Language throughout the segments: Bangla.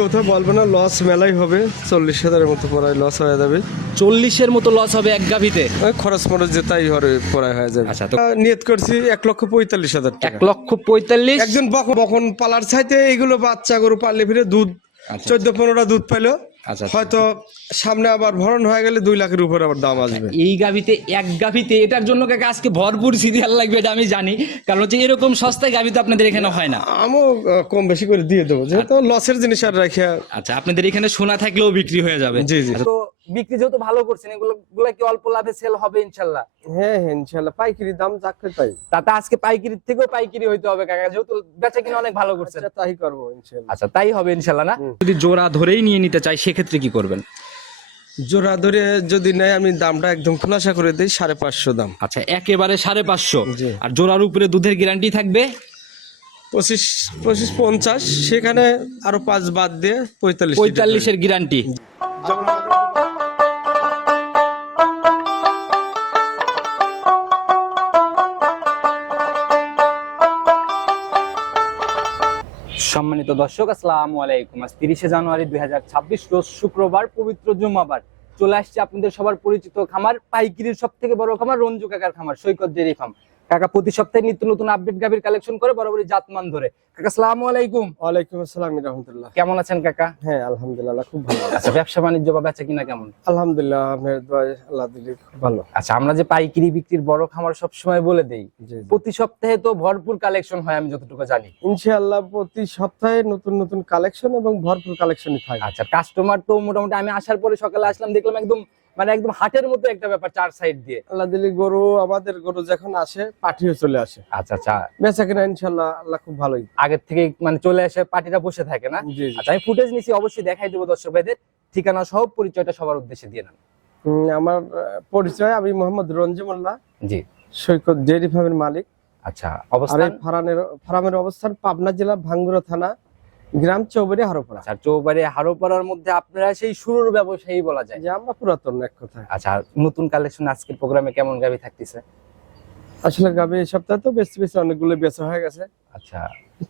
কোথাও বলবো না, লস মেলাই হবে। 40,000-এর মতো পড়ায় লস হয়ে যাবে। 40-এর মতো লস হবে এক গাভিতে? ওই খরচ মরচ যেটাই পড়ায় হয়ে যাবে। আচ্ছা, তো নিয়ত করছি 1,45,000 টাকা। 1,45,000? একজন বখন পালার চাইতে এইগুলো বাচ্চা গরু পাললে ফিরে দুধ 14-15টা দুধ পাইলো, আচ্ছা, হয়তো সামনে আবার ভরণ হয়ে গেলে 2 লাখের উপরে আবার দাম আসবে। এই গাভিতে, এক গাভিতে, এটার জন্য কাকা আজকে ভরপুর সিরিয়াল লাগবে, এটা আমি জানি। কারণ হচ্ছে এরকম সস্তায় গাভি তো আপনাদের এখানে হয় না। আমিও কম বেশি করে দিয়ে দেবো, যেহেতু লসের জিনিস আর রাখিয়া। আচ্ছা, আপনাদের এখানে সোনা থাকলেও বিক্রি হয়ে যাবে। জি জি। তো বিক্রি যেহেতু ভালো করছেন, এগুলো কি অল্প লাভে সেল হবে ইনশাল্লাহ? হ্যাঁ হ্যাঁ, ইনশাল্লাহ পাইকারি দাম যাকে তাই। তাতে আজকে পাইকারির থেকেও পাইকারি হইতে হবে কাকা, যেহেতু বেচা কিনা অনেক ভালো করছেন। তাই করবো ইনশাল্লাহ। আচ্ছা, তাই হবে ইনশাল্লাহ। না যদি জোড়া ধরেই নিয়ে নিতে চাই সেক্ষেত্রে কি করবেন? জোড়া ধরে যদি নেয় আমি দামটা একদম খোলাসা করে দিই, 550 দাম। আচ্ছা, একেবারে 550। জি। আর জোড়ার উপরে দুধের গ্যারান্টি থাকবে 25-50, সেখানে আরো 5 বাদ দিয়ে 45-এর গ্যারান্টি। সম্মানিত দর্শক, আসসালামু আলাইকুম। আজ 30শে জানুয়ারি 2026 রোজ শুক্রবার, পবিত্র জুম্মাবার। চলে আসছে আপনাদের সবার পরিচিত খামার, পাইকারির সব থেকে বড় খামার রঞ্জু কাকার খামার, সৈকত ডেইরি ফার্ম। কাকা প্রতি সপ্তাহে নিত্য নতুন আপডেট গাভীর কালেকশন করে বরাবরই জাতমান ধরে। কাকা আসসালামু আলাইকুম। ওয়ালাইকুম আসসালাম রাহমাতুল্লাহ। কেমন আছেন কাকা? হ্যাঁ আলহামদুলিল্লাহ, খুব ভালো। আচ্ছা, ব্যবসা বাণিজ্য বা বেচা কিনা কেমন? আলহামদুলিল্লাহ, আপনার দোয়ায় আল্লাহ দিলে খুব ভালো। আচ্ছা, আমরা যে পাইকারি বিক্রির বড় খামার সব সময় বলে দেই, জি জি। প্রতি সপ্তাহে তো ভরপুর কালেকশন হয় আমি যতটুকু জানি। ইনশাআল্লাহ প্রতি সপ্তাহে নতুন নতুন কালেকশন এবং ভরপুর কালেকশনই থাকে। আচ্ছা, কাস্টমার তো মোটামুটি, আমি আসার পরে সকালে আসলাম, দেখলাম একদম একদম হাটের মতো একটা ব্যাপার, 4 সাইড দিয়ে। আল্লাহ দিলে গরু, আমাদের গরু যখন আসে পাঠিয়ে চলে আসে। আচ্ছা আচ্ছা, বেচা কিনা ইনশাআল্লাহ আল্লাহ খুব ভালোই। আগের থেকে চলে আসে, পার্টিটা বসে থাকে না? জি জি। আচ্ছা, আমি ফুটেজ নিছি, অবশ্যই দেখাই দেবো দর্শক ভাইদের। ঠিকানা সহ পরিচয়টা সবার উদ্দেশ্যে দিয়ে নেন। আমার পরিচয়, আমি মোহাম্মদ রঞ্জিমুল্লাহ, জি। সৈকত ডেইরি ফার্মের মালিক। আচ্ছা, আর অবস্থান? এই ফার্মের অবস্থান পাবনা জেলা ভাঙ্গুড়া থানা, গ্রাম চৌবাড়ি হারোপাড়া। আচ্ছা, চৌবাড়ি হারোপাড়ার মধ্যে আপনারা সেই শুরুর ব্যবসায়ী বলা যায়। যে আমরা পুরাতন এক কথায়। আচ্ছা, নতুন কালেকশন আজকের প্রোগ্রামে কেমন গাভী থাকতেছে? আসলে গাভী এই সপ্তাহে তো বেশি বেশি অনেকগুলো বেচা হয়ে গেছে। আচ্ছা,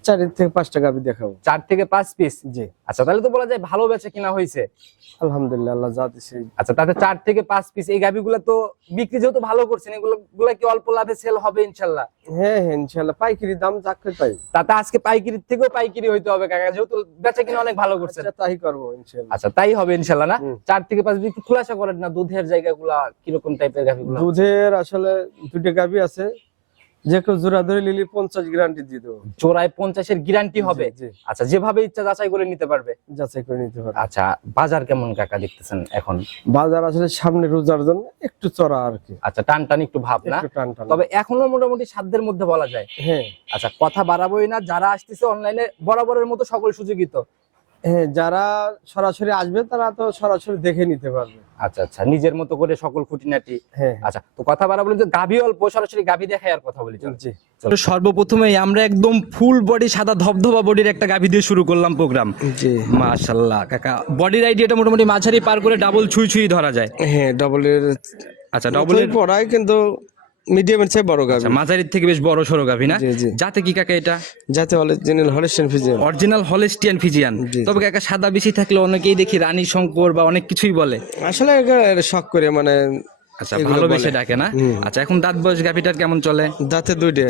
4 থেকে 5টা গাভী দেখাবো। 4 থেকে 5 পিস? জি। আচ্ছা, তাহলে তো বলা যায় ভালো বেচা কিনা হয়েছে। আলহামদুলিল্লাহ, আল্লাহ যা দিছে। আচ্ছা, তাতে 4 থেকে 5 পিস এই গাভীগুলো তো বিক্রি যেহেতু ভালো করছেন, এগুলো কি অল্প লাভে সেল হবে ইনশাল্লাহ? হ্যাঁ হ্যাঁ ইনশাআল্লাহ, পাইকারি দাম যাকে তাই। তাতে আজকে পাইকারির থেকেও পাইকারি হইতে হবে কাকা, যেহেতু বেচা কিনা অনেক ভালো করছেন। আচ্ছা, তাই করবো ইনশাআল্লাহ। আচ্ছা, তাই হবে ইনশাল্লাহ। না 4 থেকে 5 একটু খোলাসা করেন না, দুধের জায়গাগুলা কিরকম টাইপের গাভীগুলো? দুধের আসলে 2টা গাভী আছে, যে কেউ জোড়া ধরে নিলে 50 গ্যারান্টি দিয়ে দেবো। জোড়ায় 50-এর গ্যারান্টি হবে? জি, জি। আচ্ছা, যেভাবে ইচ্ছা যাচাই করে নিতে পারবে? যাচাই করে নিতে পারবে। আচ্ছা, বাজার কেমন কাকা দেখতেছেন এখন? বাজার আসলে সামনে রোজার জন্য একটু চড়া আর কি। আচ্ছা, টান টান একটু ভাব না? একটু টান টান। তবে এখনো মোটামুটি সাধ্যের মধ্যে বলা যায়। হ্যাঁ আচ্ছা, কথা বাড়াবোই না, যারা আসতেছে অনলাইনে বরাবরের মতো সকল সুযোগই তো। হ্যাঁ, যারা সরাসরি আসবে তারা তো সরাসরি দেখে নিতে পারবে। আচ্ছা আচ্ছা, নিজের মতো করে সকল খুঁটিনাটি। হ্যাঁ আচ্ছা, তো কথা বাড়াবো যে গাভী অল্প, সরাসরি গাভী দেখাই আর কথা বলি। জি। সর্বপ্রথমেই আমরা একদম ফুল বডি সাদা ধবধবা বডির একটা গাভী দিয়ে শুরু করলাম প্রোগ্রাম। জি মাশাআল্লাহ কাকা, বডির আইডিয়াটা মোটামুটি মাঝারি পার করে ডাবল ছুঁই ছুঁই ধরা যায়। হ্যাঁ, ডবলের। আচ্ছা, ডবলের পড়ায় কিন্তু মিডিয়ামের চেয়ে বড় গাভী। মাঝারির থেকে বেশ বড় সরো গাভী না? জি জি। যাতে কি কাকা এটা? যাতে original Holstein Friesian. Original Holstein Friesian. জি, জি। তবে কাকা সাদা বেশি থাকলে অনেকেই দেখি রানী শঙ্কর বা অনেক কিছুই বলে। আসলে এটা শখ করে মানে। আচ্ছা, এগুলো ভালোবেসে বলে। ডাকে না? হুম। আচ্ছা, এখন দাঁত বয়স গাভীটার কেমন চলে? দাঁতে 2টা।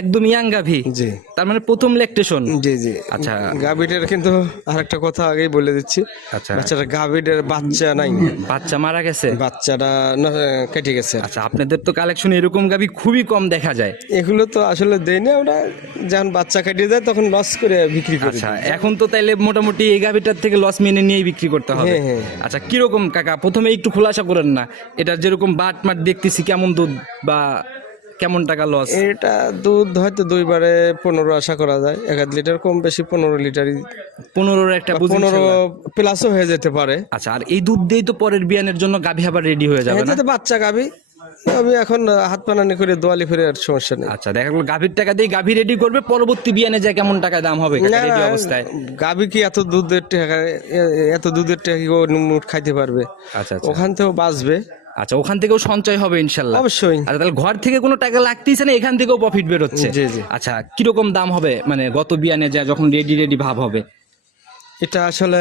একদম ইয়াং গাভী? জি তার মানে প্রথম ল্যাকটেশন? জি জি। আচ্ছা। গাভীটার কিন্তু আরেকটা কথা আগেই বলে দিচ্ছি। আচ্ছা, বাচ্চাটা গাভীটার বাচ্চা নাই, বাচ্চা মারা গেছে? বাচ্চাটা কেটে গেছে। আচ্ছা, আপনাদের তো কালেকশন এরকম গাভী খুবই কম দেখা যায়। এগুলো তো আসলে দেই না, ওরা যখন বাচ্চা কেটে যায় তখন লস করে বিক্রি করে আচ্ছা, দিই। এখন তো তাইলে মোটামুটি এই গাভীটার থেকে লস মেনে নিয়েই বিক্রি করতে হবে। হ্যাঁ, হ্যাঁ। আচ্ছা, কিরকম কাকা প্রথমে একটু খোলাসা করেন না, এটা যেরকম বাট মাট দেখতেছি, কেমন দুধ বা কেমন টাকা লস? এটা দুধ হয়তো 2 বারে 15 আশা করা যায়। 1 লিটার কম বেশি 15 লিটারই। 15-র একটা বুঝি 15 ইনশাল্লাহ। প্লাসও হয়ে যেতে পারে। আচ্ছা, আর এই দুধ দিয়েই তো পরের বিয়ানের জন্য গাভী আবার রেডি হয়ে যাবে না? এটাতে বাচ্চা গাভী, আমি এখন হাত পানানি করে দোয়ালি ফিরে আর সমস্যা নেই। আচ্ছা, দেখা গেল গাভীর টাকা দিয়ে গাভী রেডি করবে, পরবর্তী বিয়ানে যায় কেমন টাকা দাম হবে না, রেডি অবস্থায়? গাভী কি এত দুধের টাকা, এত দুধের টাকা কি ও মুঠ খাইতে পারবে? আচ্ছা আচ্ছা। ওখান থেকেও বাঁচবে। আচ্ছা, ওখান থেকেও সঞ্চয় হবে ইনশাল্লাহ? অবশ্যই। আচ্ছা, তাহলে ঘর থেকে কোনো টাকা লাগতেছে না, এখান থেকেও প্রফিট বের হচ্ছে? জি জি। আচ্ছা, কিরকম দাম হবে মানে গত বিয়ানে যা যখন রেডি ভাব হবে? এটা আসলে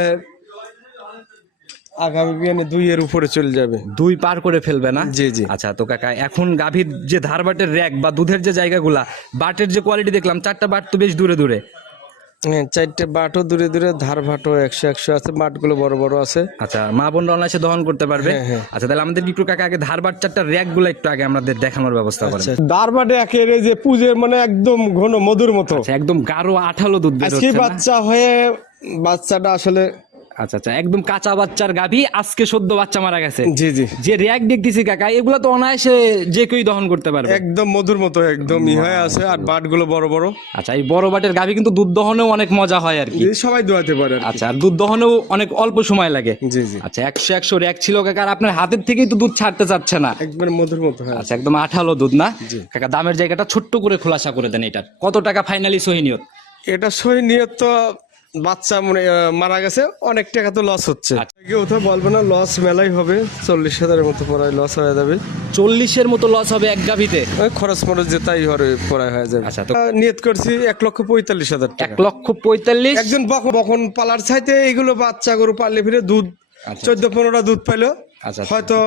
আগামী বিয়ানে 2 এর উপরে চলে যাবে। 2 পার করে ফেলবে না? জি জি। আচ্ছা তো কাকা, এখন গাভীর যে ধারবাটের র্যাক বা দুধের যে জায়গাগুলা, বাটের যে কোয়ালিটি দেখলাম, 4টা বাট তো বেশ দূরে দূরে। হ্যাঁ, 4টে বাটও দূরে দূরে, ধার ভাটও 100 আছে, বাটগুলো বড় বড় আছে। আচ্ছা, মা বোনরা অনায়াসে দহন করতে পারবে। হ্যাঁ, হ্যাঁ। আচ্ছা তাহলে আমাদের একটু কাকা আগে ধারবাট 4টা র্যাক গুলো একটু আগে আমাদের দেখানোর ব্যবস্থা করেন। দারবাটে একের এই যে পুজের মানে একদম ঘন মধুর মতো। আচ্ছা, একদম গাঢ় আঠালো দুধ বের আজকে হচ্ছে না? বাচ্চা হয়ে বাচ্চাটা আসলে আচ্ছা আচ্ছা, একদম কাঁচা বাচ্চার গাভী, আজকে সদ্য বাচ্চা মারা গেছে। জি জি, যে র্যাক দেখতেছি কাকা, এগুলো তো অনায়াসে যে কেউই দহন করতে পারবে। একদম মধুর মতো, একদম হয়ে আছে। আর বাটগুলো বড় বড়। আচ্ছা, এই বড় বাটের গাভী কিন্তু দুধ দহনেও অনেক মজা হয় আর কি। সবাই দোয়াতে পারে আর কি। আচ্ছা, আর দুধ দহনেও অনেক অল্প সময় লাগে। জি জি, আচ্ছা, 100 র্যাক ছিল কাকা, আর আপনার হাতের থেকেই তো দুধ ছাড়তে চাচ্ছে না। একবার মধুর মতো। হ্যাঁ, আচ্ছা, একদম আঠালো দুধ না? জি। কাকা কেমন জায়গাটা ছোট্ট করে খোলাসা করে দেন এটার, কত টাকা ফাইনালি সহি নিয়ত? এটা সই নিয়ত তো বাচ্চা মারা গেছে, অনেক টাকা তো লস হচ্ছে। কেউ তো বলবে না, লস মেলাই হবে। 40,000-এর মতো পড়ায় লস হয়ে যাবে। 40-এর মতো লস হবে এক গাভীতে? ওই খরচ মরচ যেটাই হবে পড়ায় হয়ে যাবে। আচ্ছা, তো নিয়ত করছি 1,45,000 টাকা। 1,45,000? একজন বখন পালার চাইতে এগুলো বাচ্চা গরু পাললে ফিরে দুধ আচ্ছা, 14-15টা দুধ পাইলো। আচ্ছা, হয়তো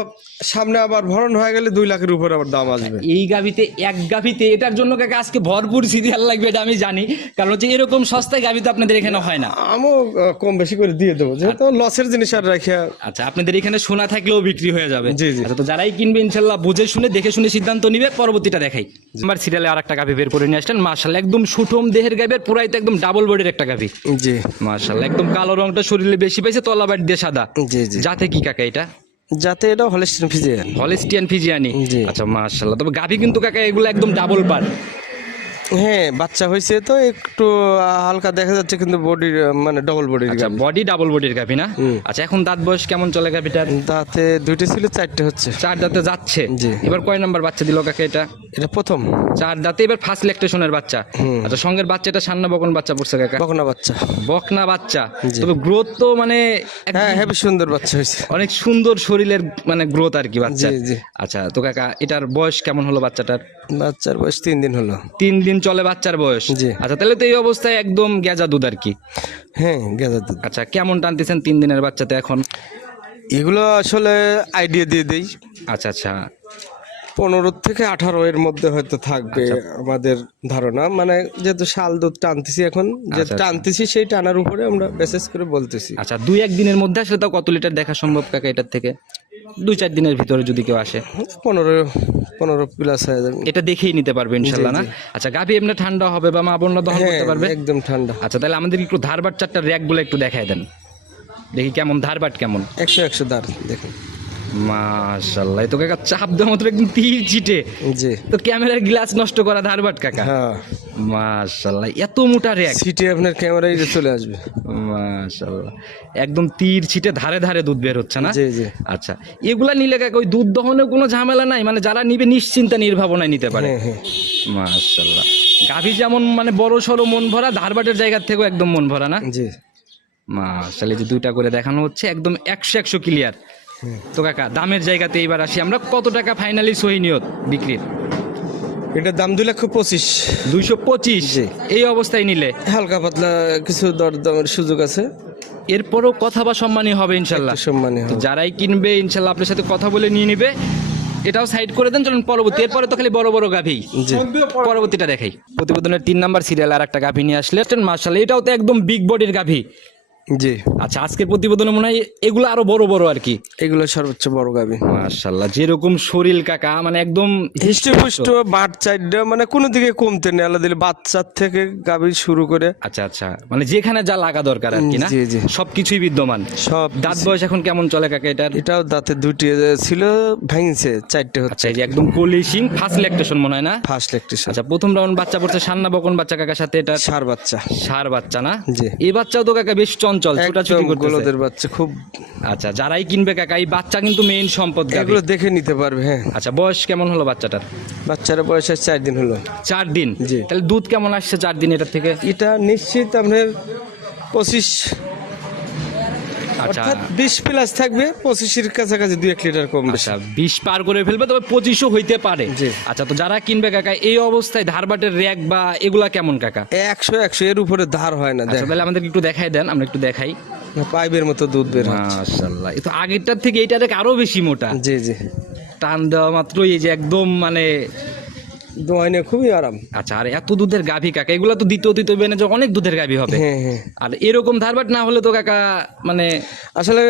সামনে আবার ভরণ হয়ে গেলে 2 লাখের উপরে আবার দাম আসবে। এই গাভীতে, এক গাভীতে, এটার জন্য কাকা আজকে ভরপুর সিরিয়াল লাগবে, এটা আমি জানি। কারণ হচ্ছে এরকম সস্তায় গাভী তো আপনাদের এখানে হয় না। আমিও কম বেশি করে দিয়ে দেবো, যেহেতু লসের জিনিস আর রাখিয়া। আচ্ছা, আপনাদের এখানে সোনা থাকলেও বিক্রি হয়ে যাবে। জি, জি। আচ্ছা, তো যারাই কিনবে ইনশাল্লাহ বুঝে শুনে দেখে শুনে সিদ্ধান্ত নিবে। পরবর্তীটা দেখাই। আমার সিরিয়ালে আর একটা গাভী বের করে নিয়ে আসলেন, মাশাআল্লাহ, একদম সুঠম দেহের গাভীর, পুরাই তো একদম ডাবল বডির একটা গাভী। জি, মাশাআল্লাহ, একদম কালো রংটা শরীরে বেশি পাইছে, তলাবাট দিয়ে সাদা। জি জি। যাতে কি কাকা এটা? যাতে এটা হলস্টিয়ান ফ্রিজিয়ান। হলিস্টিয়ান ফিজিয়ানি। জি। আচ্ছা, মাশাআল্লাহ, তবে গাভী কিন্তু কাকা এগুলো একদম ডাবল পার। হ্যাঁ, বাচ্চা হয়েছে তো একটু হালকা দেখা যাচ্ছে, কিন্তু বডির মানে ডবল বডির। আচ্ছা, বডি ডাবল বডির গাভী না? হুম। আচ্ছা, এখন দাঁত বয়স কেমন চলে গাভীটার? দাঁতে 2টে ছিল, 4টে হচ্ছে। 4 দাঁতে যাচ্ছে। জি। এবার কয় নাম্বার বাচ্চা দিল কাকা এটা? এটা প্রথম। 4 দাঁতে, এবার ফার্স্ট ল্যাকটেশনের বাচ্চা। হুম। আচ্ছা, সঙ্গের বাচ্চাটা সান্না বকন বাচ্চা পড়ছে কাকা? বকনা বাচ্চা। বকনা বাচ্চা। জি। তবে গ্রোথ তো মানে হ্যাঁ, হেবি সুন্দর বাচ্চা হয়েছে। অনেক সুন্দর শরীরের মানে গ্রোথ আর কি বাচ্চা। জি জি। আচ্ছা তো কাকা, এটার বয়স কেমন হলো বাচ্চাটার? বাচ্চার বয়স 3 দিন হলো। 3 দিন চলে বাচ্চার বয়স। জি। আচ্ছা, তাহলে তো এই অবস্থায় একদম গেজা দুধ আর কি। হ্যাঁ, গেঁদা দুধ। আচ্ছা, কেমন টানতেছেন 3 দিনের বাচ্চাতে এখন? এগুলো আসলে আইডিয়া দিয়ে দেই, আচ্ছা আচ্ছা 15 থেকে 18 এর মধ্যে হয়তো থাকবে আমাদের ধারণা। মানে যেহেতু শাল দুধ টানতেছি এখন, যে আচ্ছা, টানতেছি সেই টানার উপরে আমরা বেসেস করে বলতেছি। আচ্ছা, 2-1 দিনের মধ্যে আসলে তাও কত লিটার দেখা সম্ভব কাকা এটার থেকে? 2-4 দিনের ভিতরে যদি কেউ আসে 15 প্লাস হয়ে যাবে। এটা দেখেই নিতে পারবে ইনশাল্লাহ না? আচ্ছা, গাভী এমনি ঠান্ডা হবে বা মা বোনরা দহন হ্যাঁ, করতে পারবে? একদম ঠান্ডা। আচ্ছা, তাহলে আমাদের একটু ধারবাট 4টা র্যাক গুলো একটু দেখায় দেন, দেখি কেমন ধারবাট কেমন। 100 দাঁড় দেখুন। মাশাআল্লাহ, তো কাকা চাপ দেওয়া মাত্র একদম তীর চিটে, জি। তো ক্যামেরার গ্লাস নষ্ট করা ধারবাট কাকা। হ্যাঁ, মাশাআল্লাহ, এত মোটা র্যাক। সিটে আপনার ক্যামেরায় চলে আসবে। মাশাআল্লাহ, একদম তীর ছিটে ধারে ধারে দুধ বের হচ্ছে না? জি জি। আচ্ছা, এগুলা নিলে কাকা ওই দুধ দহনের কোনো ঝামেলা নাই, মানে যারা নিবে নিশ্চিন্তা নির্ভাবনায় নিতে পারে। হ্যাঁ হ্যাঁ। মাশাআল্লাহ, গাভী যেমন মানে বড় সড়ো মন ভরা, ধারবাটের জায়গার থেকেও একদম মন ভরা না? জি। মাশাআল্লাহ, যে 2টা করে দেখানো হচ্ছে, একদম 100 ক্লিয়ার। তো কাকা দামের জায়গাতে এবার আসি আমরা, কত টাকা ফাইনালি সহি নিয়ত বিক্রির? এটার দাম 2,25,000। 225? জি। এই অবস্থায় নিলে হালকা পাতলা কিছু দরদামের সুযোগ আছে, এরপরও কথা বা সম্মানই হবে ইনশাল্লাহ। একটু সম্মানী তো হবে। যারাই কিনবে ইনশাল্লাহ আপনার সাথে কথা বলে নিয়ে নিবে। এটাও সাইড করে দেন, চলুন পরবর্তী। এরপরে তো খালি বড় বড় গাভী, জি। পরবর্তীটা দেখাই। প্রতিবেদনের 3 নাম্বার সিরিয়াল আর একটা গাভী নিয়ে আসলে মাশাআল্লাহ, এটাও তো একদম বিগ বডির গাভী। জি। আচ্ছা, আজকের প্রতিবেদনে মনে হয় এগুলো আরো বড় বড় আর কি। এগুলো সর্বোচ্চ বড় গাভী। মাশাআল্লাহ, যেরকম শরীর কাকা, মানে একদম হৃষ্টপুষ্ট, বাট চাইডা, মানে কোনো দিকে কমতে নেই। আল্লাহ দিলে বাচ্চার থেকে গাভী শুরু করে। আচ্ছা আচ্ছা, মানে যেখানে যা লাগা দরকার আর কি না? জি, জি। সবকিছুই বিদ্যমান। সব দাঁত বয়স এখন কেমন চলে কাকা এটার? এটাও দাঁতে 2টি ছিল, ভাঙছে, 4টে আচ্ছা, হচ্ছে। এই যে একদম কলিশিং ফার্স্ট ল্যাকটেশন মনে হয় না? First lactation. আচ্ছা, প্রথম রাউন্ড বাচ্চা পড়ছে সান্না বকন বাচ্চা কাকার সাথে, এটা ষাঁড় বাচ্চা। ষাঁড় বাচ্চা না? জি। এই বাচ্চাও তো কাকা বেশ চঞ্চল, ছোটাছুটি একদম করতেছে। গোলদের বাচ্চা খুব। আচ্ছা, যারাই কিনবে কাকা এই বাচ্চা কিন্তু মেইন সম্পদ গাভী। এগুলো দেখে নিতে পারবে। হ্যাঁ। আচ্ছা, বয়স কেমন হলো বাচ্চাটার? বাচ্চার বয়স 4 দিন হলো। 4 দিন? জি। তাহলে দুধ কেমন আসছে 4 দিন এটার থেকে? এটা নিশ্চিত আপনার 25, আচ্ছা অর্থাৎ 20 প্লাস থাকবে। 25-এর কাছাকাছি 2-1 লিটার কম বেশি। আচ্ছা, 20 পার করে ফেলবে, তবে 25ও হইতে পারে। জি। আচ্ছা, তো যারা কিনবে কাকা এই অবস্থায় ধারবাটের র্যাক বা এগুলা কেমন কাকা? 100 এর উপরে ধার হয় না। আচ্ছা, তাহলে আমাদের একটু দেখাই দেন, আমরা একটু দেখাই। পাইপের মতো দুধ বের হচ্ছে। মাশাআল্লাহ, এই তো আগেরটার থেকে এইটা দেখ আরো বেশি মোটা। জি জি, টান দেওয়া মাত্র এই যে একদম মানে। দোয়াইনে খুবই আরাম। আচ্ছা, আর এত দুধের গাভী কাকা, এগুলা তো দ্বিতীয় তৃতীয় বেনে যে অনেক দুধের গাভী হবে। হ্যাঁ হ্যাঁ, আর এরকম ধারবাট না হলে তো কাকা মানে আসলে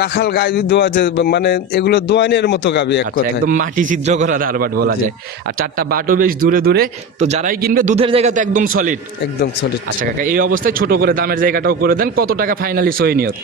রাখাল গাই দোয়া যে মানে এগুলো দোয়াইনের মতো গাবি এক আচ্ছা, কথায়। একদম মাটি ছিদ্র করা ধারবাট বলা যায়। আর চারটা বাটও বেশ দূরে দূরে, তো যারাই কিনবে দুধের জায়গা তো একদম সলিড। একদম সলিড। আচ্ছা কাকা, এই অবস্থায় ছোট করে দামের জায়গাটাও করে দেন। কত টাকা ফাইনালি সহি নিয়ত?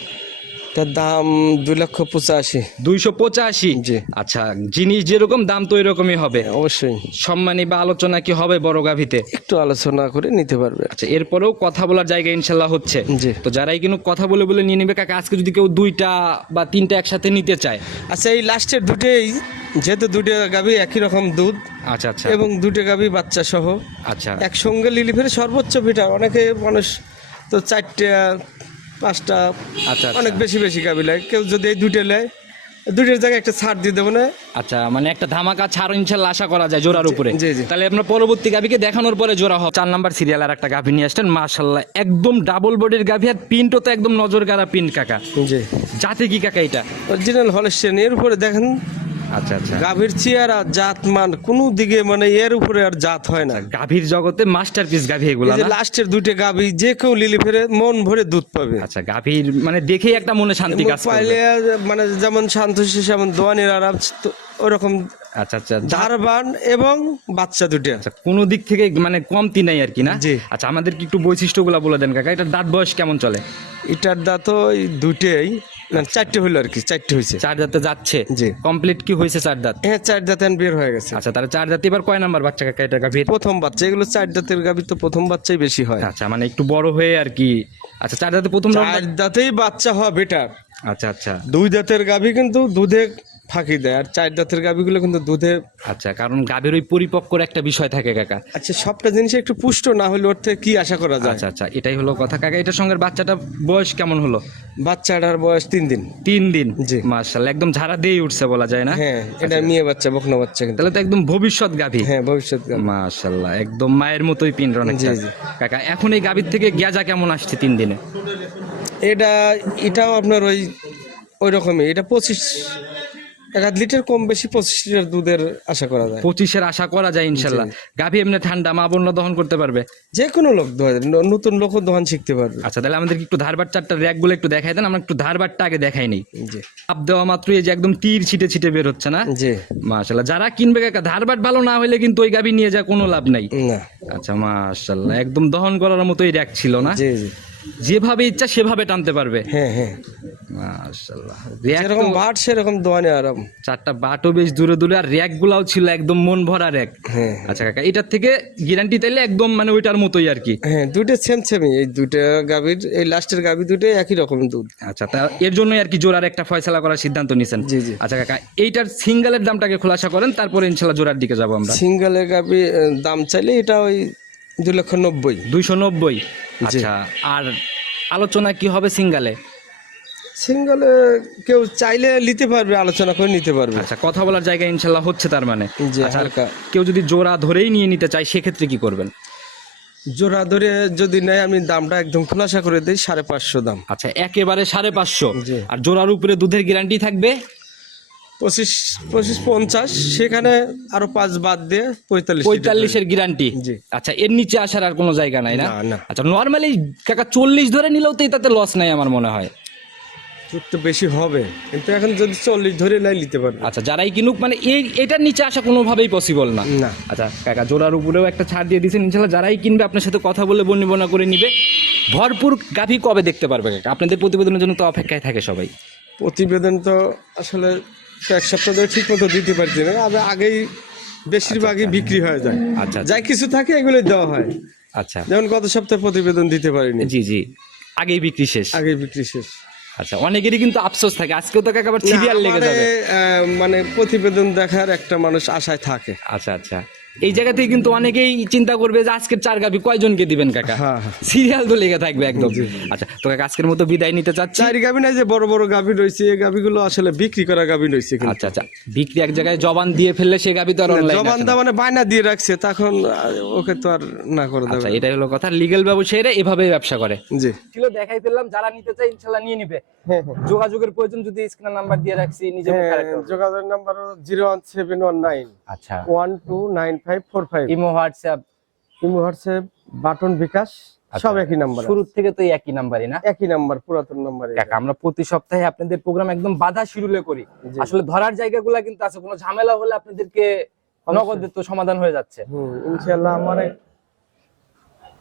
তার দাম 2,85,000। 285। জি। আচ্ছা, জিনিস যেরকম দাম তো এরকমই হবে। অবশ্যই সম্মানী বা আলোচনা কি হবে বড় গাভীতে? একটু আলোচনা করে নিতে পারবে। আচ্ছা, এরপরেও কথা বলার জায়গা ইনশাল্লাহ হচ্ছে। জি। তো যারাই কিন্তু কথা বলে বলে নিয়ে নেবে কাকা, আজকে যদি কেউ 2টা বা 3টা একসাথে নিতে চায়। আচ্ছা, এই লাস্টের দুটেই যেহেতু দুটো গাভী একই রকম দুধ আচ্ছা আচ্ছা এবং দুটো গাভী বাচ্চা সহ আচ্ছা একসঙ্গে লিলি ফেরে সর্বোচ্চ ভিটা, অনেকে মানুষ তো 4টা 5টা আচ্ছা অনেক বেশি বেশি গাভী লাগে। কেউ যদি এই দুটো নেয়, দুটোর জায়গায় একটা ছাড় দিয়ে দেবো না। আচ্ছা, মানে একটা ধামাকা ছাড় ইনশাল্লাহ আশা করা যায় জোড়ার উপরে। জি, জি। তাহলে আপনার পরবর্তী গাভীকে দেখানোর পরে জোড়া হবে। 4 নাম্বার সিরিয়াল আর একটা গাভী নিয়ে আসছেন, মাশাআল্লাহ একদম ডাবল বডির গাভী, আর প্রিন্টও তো একদম নজর কাড়া প্রিন্ট কাকা। জি, জাতে কি কাকা এটা? Original Holstein. এর উপরে দেখেন আচ্ছা আচ্ছা, গাভীর চেয়ারা জাত মান কোনো দিকে মানে এর উপরে আর জাত হয় না। গাভীর জগতে মাস্টারপিস গাভী এগুলা এই যে না? লাস্টের দুটো গাভী যে কেউ লিলি ফেরে মন ভরে দুধ পাবে। আচ্ছা, গাভীর মানে দেখেই একটা মনে শান্তি কাজ করবে। পাইলে মানে যেমন শান্তশিস যেমন দোয়ানির আরাম, তো ওরকম আচ্ছা আচ্ছা, ধারবান এবং বাচ্চা দুটো। আচ্ছা, কোনো দিক থেকে মানে কমতি নাই আর কি না? জি। আচ্ছা, আমাদের কি একটু বৈশিষ্ট্যগুলো বলে দেন কাকা। এটার দাঁত বয়স কেমন চলে? এটার দাঁত ওই দুটেই, না 4টে হইলো আর কি, 4টে হয়েছে। 4 দাঁতে যাচ্ছে? জি। কমপ্লিট কি হয়েছে 4 দাঁত? হ্যাঁ, 4 দাঁত বের হয়ে গেছে। আচ্ছা, তাহলে 4 দাঁতে এবার কয় নাম্বার বাচ্চা কাকা এটা গাভীর? প্রথম বাচ্চা। এগুলো 4 দাঁতের গাভী তো প্রথম বাচ্চাই বেশি হয়। আচ্ছা, মানে একটু বড় হয়ে আর কি। আচ্ছা, 4 দাঁতে প্রথম 4 দাঁতেই বাচ্চা হওয়া বেটার। আচ্ছা আচ্ছা 2 দাঁতের গাভী কিন্তু দুধে ফাঁকি দেয়, আর 4 দাঁতের গাভীগুলো কিন্তু দুধে। আচ্ছা, কারণ গাভীর ওই পরিপক্কর একটা বিষয় থাকে কাকা। আচ্ছা, সবটা জিনিস একটু পুষ্ট না হলে ওর থেকে কি আশা করা যায়? আচ্ছা আচ্ছা, এটাই হলো কথা কাকা। এটার সঙ্গে বাচ্চাটা বয়স কেমন হলো? বাচ্চাটার বয়স 3 দিন। 3 দিন? জি। মাশাআল্লাহ, একদম ঝাড়া দিয়ে উঠছে বলা যায় না? হ্যাঁ, এটা মেয়ে বাচ্চা, বকনা বাচ্চা কিন্তু। তাহলে তো একদম ভবিষ্যৎ গাভী। হ্যাঁ, ভবিষ্যৎ গাভী। মাশাআল্লাহ, একদম মায়ের মতোই পিন্ড অনেকটা। জি, জি। কাকা, এখন এই গাভীর থেকে গেজা কেমন আসছে 3 দিনে? এটাও আপনার ওই রকমই। এটা 1.5 লিটার কম বেশি 25 লিটার দুধের আশা করা যায়। 25-এর আশা করা যায় ইনশাল্লাহ। গাভী এমনি ঠান্ডা, মা বোনরা দহন করতে পারবে? যে কোনো লোক নতুন লোকও দোকান শিখতে পারবে। আচ্ছা, তাহলে আমাদেরকে একটু ধারবাট চারটা র্যাকগুলো একটু দেখাই দেন, আমরা একটু ধারবাটটা আগে দেখাই নেই। জি আপ দেওয়া মাত্রই এই যে একদম তীর ছিটে ছিটে বের হচ্ছে না? জি। মাশাআল্লাহ, যারা কিনবে কাকা ধারবাট ভালো না হলে কিন্তু ওই গাভী নিয়ে যা কোনো লাভ নাই। না। আচ্ছা, মাশাআল্লাহ একদম দহন করার মতোই র্যাক ছিল না? জি জি। যেভাবে ইচ্ছা সেভাবে টানতে পারবে। হ্যাঁ হ্যাঁ, মাশাআল্লাহ, র্যাক যেরকম তো বাট সেরকম দোয়ানে আরাম। চারটা বাটও বেশ দূরে দূরে, আর র্যাক গুলাও ছিল একদম মন ভরা র্যাক। হ্যাঁ আচ্ছা কাকা, এটার থেকে গ্যারান্টি তাইলে একদম মানে ওইটার মতোই আর কি? হ্যাঁ, দুটো সেমই। এই দুটো গাভীর, এই লাস্টের গাভী দুটো একই রকম দুধ। আচ্ছা, তা এর জন্যই আর কি জোড়ার একটা ফয়সালা করার সিদ্ধান্ত নিছেন? জি জি। আচ্ছা কাকা, এইটার সিঙ্গেলের দামটাকে খোলাসা করেন, তারপরে ইনশাল্লাহ জোড়ার দিকে যাবো আমরা। সিঙ্গেলের গাভী দাম চাইলে এটা ওই 2,90,000। 290? আচ্ছা, আর আলোচনা কি হবে সিঙ্গেলে? সিঙ্গেলে কেউ চাইলে নিতে পারবে, আলোচনা করে নিতে পারবে। আচ্ছা, কথা বলার জায়গা ইনশাল্লাহ হচ্ছে তার মানে? জি, আচ্ছা, হালকা। কেউ যদি জোড়া ধরেই নিয়ে নিতে চায় সেক্ষেত্রে কি করবেন? জোড়া ধরে যদি নেয় আমি দামটা একদম খোলাসা করে দিই, 550 দাম। আচ্ছা, একেবারে 550? জি। আর জোড়ার উপরে দুধের গ্যারান্টি থাকবে? 25-50, সেখানে আরো 5 বাদ দিয়ে 45। 45-এর গ্যারান্টি? জি। আচ্ছা, এর নিচে আসার আর কোনো জায়গা নাই না? না, না। আচ্ছা, নর্মালি কাকা 40 ধরে নিলেও তো এটাতে লস নাই আমার মনে হয়। দুধ তো বেশি হবে, কিন্তু এখন যদি 40 ধরে নেয় নিতে পারবে। আচ্ছা, যারাই কিনুক মানে এটার নিচে আসা কোনোভাবেই পসিবল না? না। আচ্ছা কাকা, জোড়ার উপরেও একটা ছাড় দিয়ে দিয়েছেন ইনশাল্লাহ, যারাই কিনবে আপনার সাথে কথা বলে বর্ণনা করে নিবে। ভরপুর গাভী কবে দেখতে পারবে কাকা? আপনাদের প্রতিবেদনের জন্য তো অপেক্ষায় থাকে সবাই। প্রতিবেদন তো আসলে এক সপ্তাহ ধরে ঠিক মতো দিতে পারছি না, আগেই বেশিরভাগই বিক্রি হয়ে যায়। আচ্ছা যাই কিছু থাকে এগুলোই দেওয়া হয়। আচ্ছা, যেমন গত সপ্তাহে প্রতিবেদন দিতে পারিনি, জি জি, আগেই বিক্রি শেষ। আগেই বিক্রি শেষ। আচ্ছা, অনেকেরই কিন্তু আফসোস থাকে, আজকেও তো কাকা আবার সিরিয়াল লেগে যাবে। মানে প্রতিবেদন দেখার একটা মানুষ আশায় থাকে। আচ্ছা আচ্ছা, এই জায়গা থেকে কিন্তু অনেকেই চিন্তা করবে যে আজকের 4 গাভী কয়জনকে দিবেন কাকা, হ্যাঁ, হ্যাঁ। সিরিয়াল তো লেগে থাকবে একদম। আচ্ছা, তো কাকা আজকের মতো বিদায় নিতে চাচ্ছি। চারি গাভী নাই যে বড় বড় গাভী রয়েছে, এই গাভীগুলো আসলে বিক্রি করা গাভী রয়েছে। আচ্ছা আচ্ছা, বিক্রি এক জায়গায় জবান দিয়ে ফেললে সে গাভী তো আর অনলাইনে জবানটা মানে বায়না দিয়ে রাখছে, তখন ওকে তো আর না করে দেবে। আচ্ছা, এটাই হলো কথা। লিগ্যাল ব্যবসায়ীরা এভাবেই ব্যবসা করে। জি, ছিল দেখাই ফেললাম, যারা নিতে চায় ইনশাআল্লাহ নিয়ে নিবে। যোগাযোগের প্রয়োজন যদি স্ক্রিন নাম্বার দিয়ে রাখছি, নিজে মুখে রাখতে হবে। যোগাযোগ নাম্বার 01719 আচ্ছা, 129545। Imo WhatsApp imo WhatsApp button bKash সব একই নাম্বার, শুরু থেকে তো এই একই নাম্বারই না একই নাম্বার, পুরাতন নাম্বারে। কাকা আমরা প্রতি সপ্তাহে আপনাদের প্রোগ্রাম একদম বাধা শিডিউলে করি। জি। আসলে ধরার জায়গাগুলা কিন্তু আছে, কোনো ঝামেলা হলে আপনাদেরকে নগদে তো সমাধান হয়ে যাচ্ছে। ইনশাআল্লাহ আমারে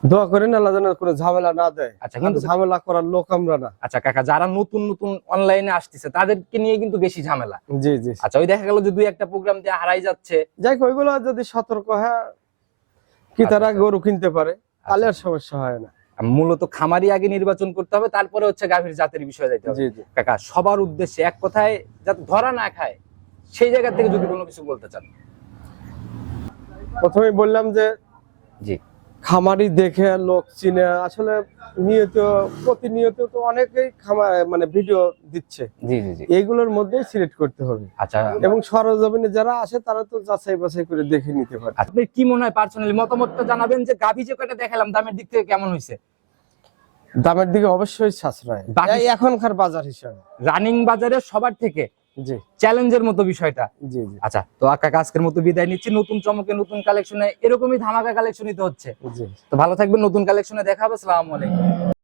দোয়া করেন, আল্লাহ যেন কোনো ঝামেলা না দেয়। আচ্ছা, কিন্তু ঝামেলা করার লোক আমরা না। আচ্ছা কাকা, যারা নতুন নতুন অনলাইনে আসতেছে তাদেরকে নিয়ে কিন্তু বেশি ঝামেলা। জি জি। আচ্ছা, ওই দেখা গেল যে 2-1টা প্রোগ্রাম দিয়ে হারাই যাচ্ছে। যাই হোক, ওইগুলো যদি সতর্ক হয় কি তারা গরু কিনতে পারে, তাহলে আর সমস্যা হয় না। মূলত খামারি আগে নির্বাচন করতে হবে, তারপরে হচ্ছে গাভীর জাতের বিষয়ে যাইতে হবে। জি জি। কাকা, সবার উদ্দেশ্যে এক কথায় যাতে ধরা না খায় সেই জায়গা থেকে যদি কোনো কিছু বলতে চান। প্রথমেই বললাম যে জি, খামারি দেখে লোক চিনে, আসলে প্রতিনিয়ত তো অনেকেই খামার মানে ভিডিও দিচ্ছে, জি জি জি। এইগুলোর মধ্যেই সিলেক্ট করতে হবে। আচ্ছা, এবং সরজমিনে যারা আসে তারা তো যাচাই বাছাই করে দেখে নিতে পারে। আপনি কি মনে হয় পার্সোনালি মতামতটা জানাবেন যে গাভী যে কয়টা দেখালাম দামের দিক থেকে কেমন হয়েছে? দামের দিকে অবশ্যই সাশ্রয় বাকি- এই এখনকার বাজার হিসাবে। রানিং বাজারে সবার থেকে জি চ্যালেঞ্জের মতো বিষয়টা। জি জি আচ্ছা, তো কাকা আজকের মতো বিদায় নিচ্ছি। নতুন চমকে নতুন কালেকশনে এরকমই ধামাকা কালেকশনই তো হচ্ছে। জি। তো ভালো থাকবেন, নতুন কালেকশনে দেখা হবে। আসসালামু আলাইকুম।